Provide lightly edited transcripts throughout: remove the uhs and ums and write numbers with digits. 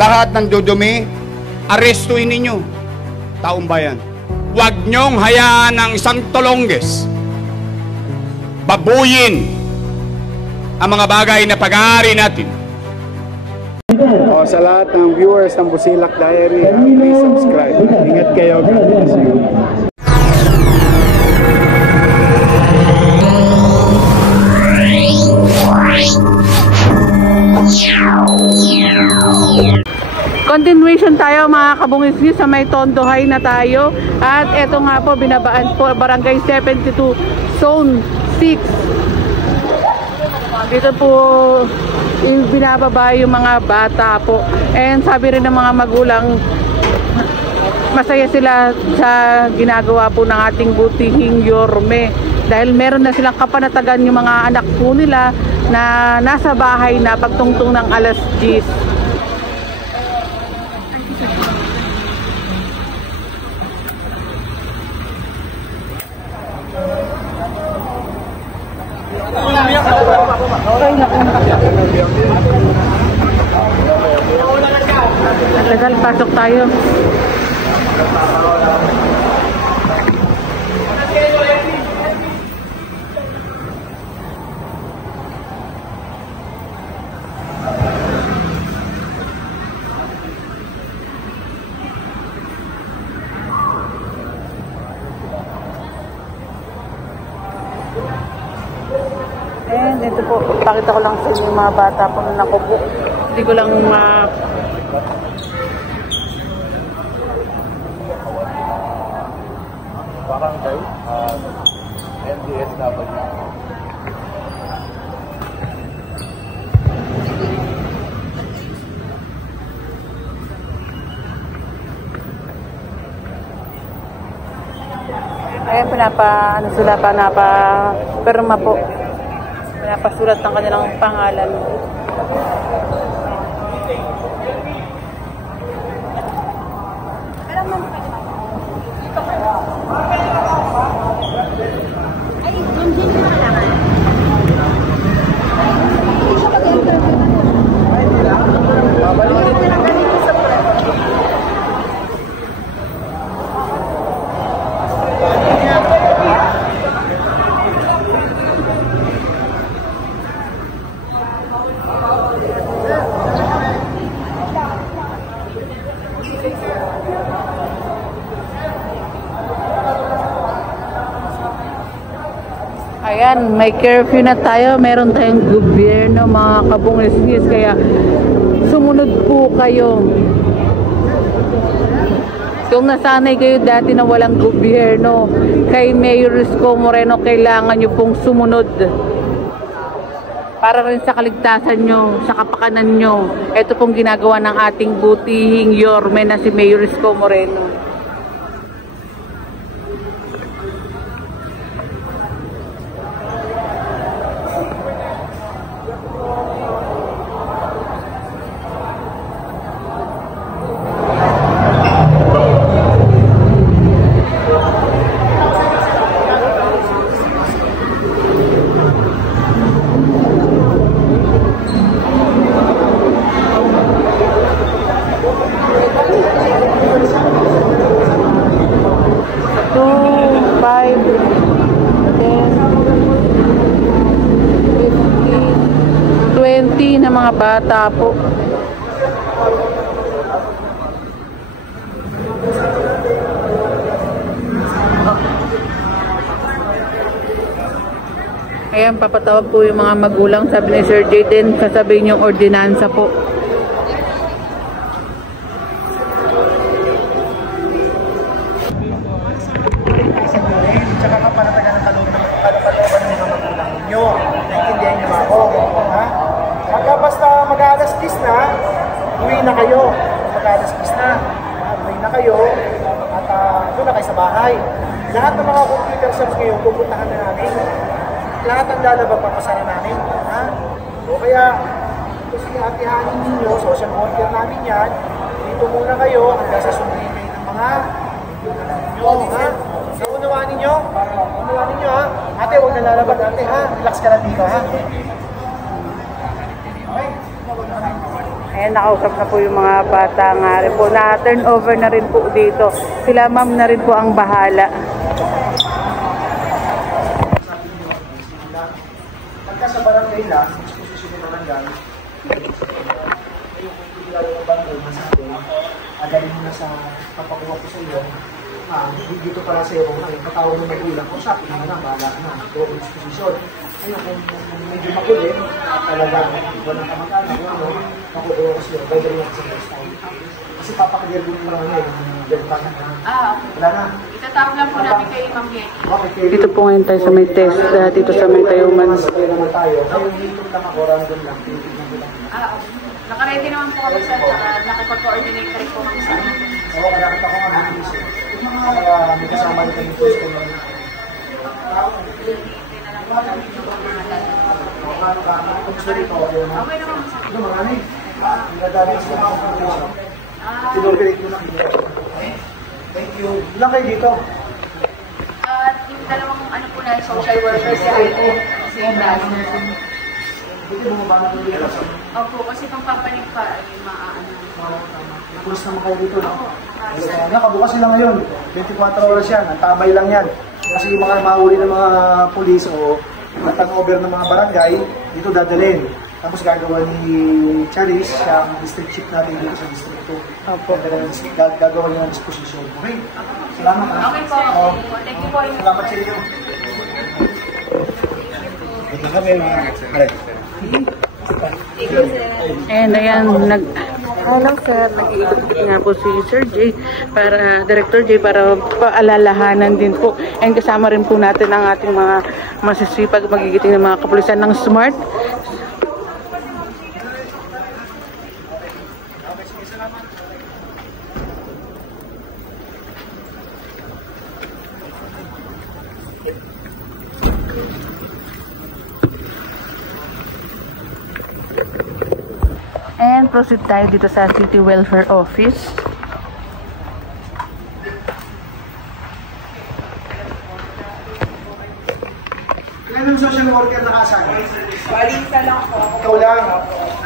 lahat ng dudumi, arestuin ninyo. Taong bayan, huwag nyong hayaan ng isang tolongges babuyin ang mga bagay na pag-aari natin. Sa lahat ng viewers ng Busilak Diary, please subscribe. Ingat kayo. God bless you. Continuation tayo mga kabungis sa may Tondohay na tayo. At eto nga po, binabaan po Barangay 72 Zone 6. Dito po binababa yung mga bata po. And sabi rin ng mga magulang, masaya sila sa ginagawa po ng ating butihing Yorme. Dahil meron na silang kapanatagan yung mga anak po nila na nasa bahay na pagtungtong ng alas 10. Tagal, pasok tayo. And ito po, pakita ko lang sa inyo yung mga bata po na nakupo. Hindi ko lang Barangay NDSW. Ayan, perma po. Pinapasulat ng kanilang pangalan. Ayan, may curfew na tayo. Meron tayong gobyerno mga kabungis-ngis. Kaya sumunod po kayo. Kung nasanay kayo dati na walang gobyerno, kay Mayor Isko Moreno, kailangan nyo pong sumunod. Para rin sa kaligtasan nyo, sa kapakanan nyo. Ito pong ginagawa ng ating butihing Yorme na si Mayor Isko Moreno. Na mga bata po. Ayan, papatawag po yung mga magulang. Sabi ni Sir Jaden, sasabihin yung ordinansa po. Tsaka kapanatagan ng kalooban ng mga magulang ninyo. Naintindihan niyo ba ako? Ha? Pagka basta mag-alas 10 na, uwi na kayo. Mag-alas 10 na, uwi na kayo at doon na kayo sa bahay. Lahat ng mga computer shops ngayon, pupuntahan na namin. Lahat ng lalabag papasara namin. Ha? O kaya, kasi hati-hanin ninyo, social worker namin yan, dito muna kayo hanggang sa sundin kayo ng mga nyo, ha? Naunawaan ninyo? Unawaan ninyo, ha? Ate, huwag na lalabag, ate, ha? Relax ka lang dito, ha? Ayan, nakausap na po yung mga bata nga rin po. Na-turn over na rin po dito. Sila ma'am na rin po ang bahala. Pagka sa barangay lang, disposition ng barangay, yung kailangan ng barangay, masabi, agaling mo na sa papakuha ko sa iyo, dito para sa iyo, patawag ng magulang, kung sa akin na, bahala na, ito ang disposition. Ayun, kung medyo makulit, talagang iba ng kamag-anak, makukuha ko sa iyo, gagawin natin sa first time. Kasi papakagir mo lang ngayon, yung delta na. Wala na. Itatawag lang po namin kay Ma'am Yeki. Dito po ngayon tayo sa may test, dito sa may Tayuman. Masakay naman tayo. Ngayon, dito lang ako, random lang, tinitignan ko lang. Nakaready naman po kami sa nakapag-coordinate na rin po kami sa amin. Oo, kalakit ako nga ng isip. Yung mga may kasama nito yung first time lang. Gusto rito, Okay naman sa ano marami? Pinadali sa mga competition. Sinorganate mo lang dito. Thank you. Ilan kayo dito? At yung dalawang ano po na social workers sa IT, same class. Hindi mo ba na dito? Opo, kasi pang papanig pa ay maaano. Pulis naman kayo dito, no? Nakabukas sila ngayon. 24 oras yan. Ang tabay lang yan. Kasi yung mga mahuli ng mga pulis o turnover ng mga barangay, dito dadalhin. Tapos gagawa ni Charis, ang district chief natin dito sa district 2. Opo. Gagawa niya ng disposition. Okay? Salamat ha. Okay po. Oo. Thank you po. Salamat sa inyo. And ayan, hello sir, nag-iikot nga po si Sir J, Director J, para paalalahanan din po. And kasama rin po natin ang ating mga masisipag magigiting ng mga kapulisan ng SMART. And proceed tayo dito sa City Welfare Office. Ilan yung social worker na kasama? Balisa lang po. Ikaw lang.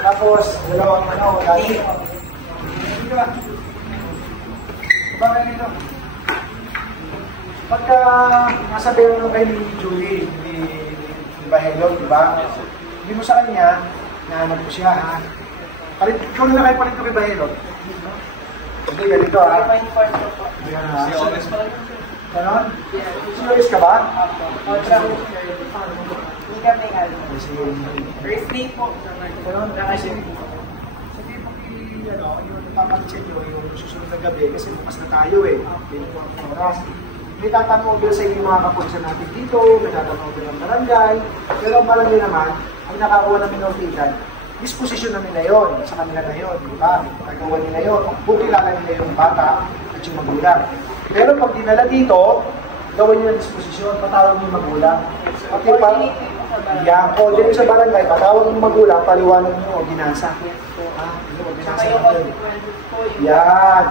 Tapos, dalawang ano, dati. Dito ba? Diba kayo dito? Pagka nasabihan mo kayo ni Julie, ni Bahelo, diba? Hindi mo sa kanya, nahanap mo siya, ha? Ikaw na kayo palit ko kay Bahelo. Hindi, ganito, ha? Yan, ha? Si Oris pa lang. Ganon? Si Oris ka ba? Hindi kami nga. First day po. Ganon? Kasi, sabihin mo yung papalit nyo, yung susunod na gabi, kasi bukas na tayo eh. Hindi po ang oras. May tatanong sa inyo mga kapulisan natin dito, may tatanong ng barangay, pero ang barangay naman, ang nakakuha ng minoritan, disposition na nila yun, sa kanila na yun, di ba? Nagawa nila yun, bukilala nila yung bata at yung magulang. Pero pag dinala dito, gawin nyo ng disposisyon, patawag yung magulang. Pati pa, yan, o din sa barangay, patawag yung magulang, paliwanag nyo, ordinansa. Ordinansa natin. Yan.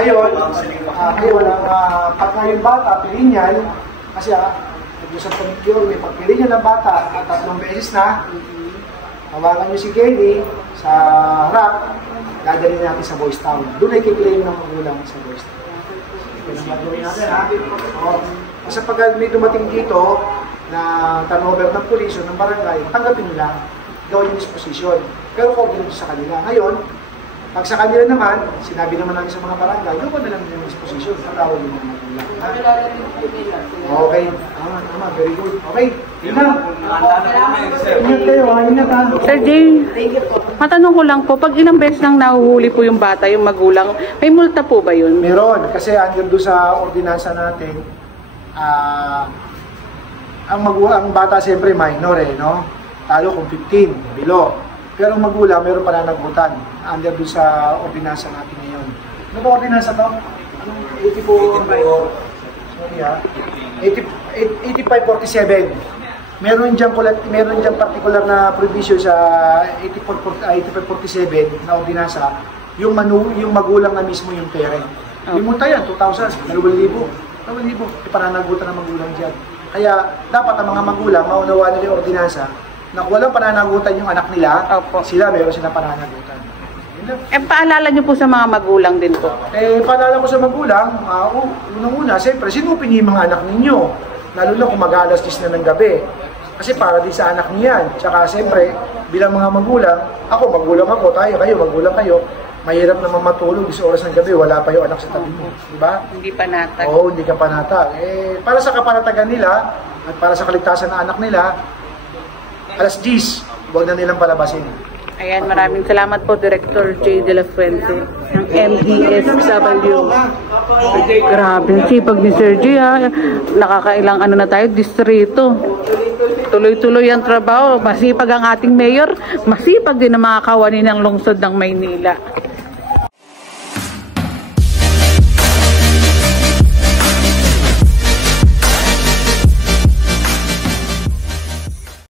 Ngayon, pag ngayon bata, piliin yan, kasi nag-usap kami yun, may pagpili niya ng bata at 3 beses na, hawakan niyo si Kelly sa harap, dadalhin natin sa Boys Town. Doon ay kiklaim ng magulang sa Boys Town. Ito na gagawin natin, ha? Kasi pag may dumating dito na turnover ng pulis o ng barangay, tanggapin nila, gawin yung disposition. Pero kung din sa kanila. Ngayon, pag sa kanila naman, sinabi naman namin sa mga barangay, gawin na lang yung disposition, patawag yung mga magulang. Okay. Tama. Very good. Okay. Ingat. Ingat kayo, ha? Ingat, ha? Sir Jay, matanong ko lang po, pag ilang beses nang nahuhuli po yung bata, yung magulang, may multa po ba yun? Meron. Kasi andun doon sa ordinansa natin, ang bata siyempre minor eh, no? Talo kung 15, below. Pero ang magulang, meron pananagutan. Under doon sa ordinansa natin ngayon. Ano ba ordinansa to? 84, sorry ha? 8547. Meron diyang particular na provision sa 8547 na ordinansa, yung magulang na mismo yung parent. Yung multa yan, 2,000, 2,000. 2,000, pananagutan ng magulang dyan. Kaya dapat ang mga magulang maunawaan nila yung ordinansa na kung walang pananagutan yung anak nila, sila meron silang pananagutan. Paalala niyo po sa mga magulang din po. Paalala ko sa magulang, unang-una, siyempre, sinupin niyo yung mga anak ninyo. Lalo na kung mag-alas 10 na ng gabi. Kasi para din sa anak niyo yan. Tsaka siyempre, bilang mga magulang, magulang ako, kayo, magulang kayo, mahirap naman matulog sa oras ng gabi, wala pa yung anak sa tabi mo. Diba? Hindi panatag. Oo, hindi ka panatag. Para sa kapanatagan nila, at para sa kaligtasan ng anak nila, alas 10, huwag na nilang palabasin. Ayan, maraming salamat po, Director J. De La Fuente ng MDSW. Grabe, sipag ni Sir J, ha. Nakakailang na tayo, distrito. Tuloy-tuloy ang trabaho. Masipag ang ating mayor, masipag din ang mga kawani ng lungsod ng Maynila.